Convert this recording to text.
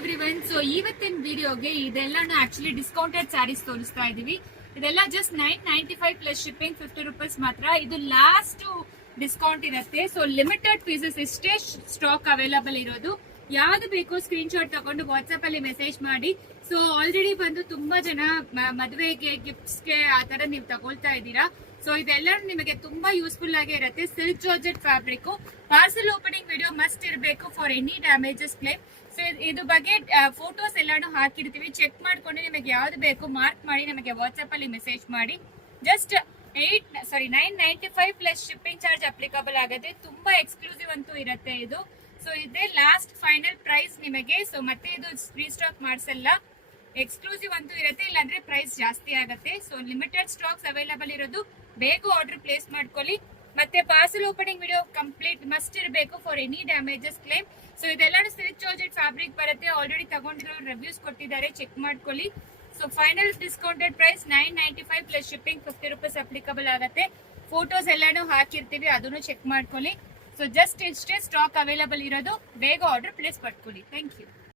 Everyone. So ಇವತ್ತಿನ ವಿಡಿಯೋಗೆ ಇದೆಲ್ಲಾನು actually discounted saris ತೋರಿಸ್ತಾ ಇದೀವಿ. ಇದೆಲ್ಲ ಜಸ್ಟ್ 995 ಪ್ಲಸ್ ಶಿಪ್ಪಿಂಗ್ 50 ರೂಪೀಸ್ ಮಾತ್ರ. ಇದು ಲಾಸ್ಟ್ ಡಿಸ್ಕೌಂಟ್ ಇರುತ್ತೆ. ಸೊ ಲಿಮಿಟೆಡ್ ಪೀಸಸ್ ಇಷ್ಟೇ ಸ್ಟಾಕ್ ಅವೈಲಬಲ್ ಇರೋದು. ಯಾವ್ದು ಬೇಕು ಸ್ಕ್ರೀನ್ ಶಾಟ್ ತಗೊಂಡು ವಾಟ್ಸ್ಆಪ್ ಅಲ್ಲಿ ಮೆಸೇಜ್ ಮಾಡಿ. ಸೊ ಆಲ್ರೆಡಿ ಬಂದು ತುಂಬಾ ಜನ ಮದುವೆಗೆ ಗಿಫ್ಟ್ಸ್ಗೆ ಆತರ ನೀವು ತಗೊಳ್ತಾ ಇದ್ದೀರಾ. ಸೊ ಇದೆಲ್ಲ ನಿಮಗೆ ತುಂಬಾ ಯೂಸ್ಫುಲ್ ಆಗಿ ಇರುತ್ತೆ. Silk georgette fabric. Parcel opening video must ಇರಬೇಕು for any damages claim. So ಇದು ಬಗ್ಗೆ ಫೋಟೋಸ್ ಎಲ್ಲಾನು ಹಾಕಿರ್ತೀವಿ. ಚೆಕ್ ಮಾಡ್ಕೊಂಡು ನಿಮಗೆ ಯಾವ್ದು ಬೇಕು ಮಾರ್ಕ್ ಮಾಡಿ ನಮಗೆ ವಾಟ್ಸ್ಆಪ್ ಅಲ್ಲಿ ಮೆಸೇಜ್ ಮಾಡಿ. Just 995 plus shipping charge applicable ಆಗುತ್ತೆ. ತುಂಬಾ ಎಕ್ಸ್ಕ್ಲೂಸಿವ್ ಅಂತೂ ಇರುತ್ತೆ ಇದು. ಸೊ ಇದೇ ಲಾಸ್ಟ್ ಫೈನಲ್ ಪ್ರೈಸ್ ನಿಮಗೆ. ಸೊ ಮತ್ತೆ ಇದು ರೀಸ್ಟಾಕ್ ಮಾಡಿಸಲ್ಲ, ಎಕ್ಸ್ಕ್ಲೂಸಿವ್ ಅಂತೂ ಇರುತ್ತೆ, ಇಲ್ಲಾಂದ್ರೆ ಪ್ರೈಸ್ ಜಾಸ್ತಿ ಆಗುತ್ತೆ. ಸೊ ಲಿಮಿಟೆಡ್ ಸ್ಟಾಕ್ಸ್ ಅವೈಲಬಲ್ ಇರೋದು, ಬೇಗ ಆರ್ಡರ್ ಪ್ಲೇಸ್ ಮಾಡ್ಕೊಳ್ಳಿ. ಮತ್ತೆ parcel opening video complete must ಇರಬೇಕು for any damages claim. So ಇದೆಲ್ಲ ಸಿಲ್ಕ್ ಜಾರ್ಜೆಟ್ ಫ್ಯಾಬ್ರಿಕ್ ಬರುತ್ತೆ. ಆಲ್ರೆಡಿ ತಗೊಂಡಿರೋ ರಿವ್ಯೂಸ್ ಕೊಟ್ಟಿದ್ದಾರೆ, ಚೆಕ್ ಮಾಡ್ಕೊಳ್ಳಿ. So final discounted price 995 plus shipping 50 rupees applicable ಆಗುತ್ತೆ. ಫೋಟೋಸ್ ಎಲ್ಲಾನು ಹಾಕಿರ್ತೀವಿ, ಅದನ್ನು ಚೆಕ್ ಮಾಡ್ಕೊಳ್ಳಿ. ಸೊ ಜಸ್ಟ್ ಇಷ್ಟೇ ಸ್ಟಾಕ್ ಅವೈಲಬಲ್ ಇರೋದು, ಬೇಗ ಆರ್ಡರ್ ಪ್ಲೇಸ್ ಮಾಡ್ಕೊಳ್ಳಿ. Thank you.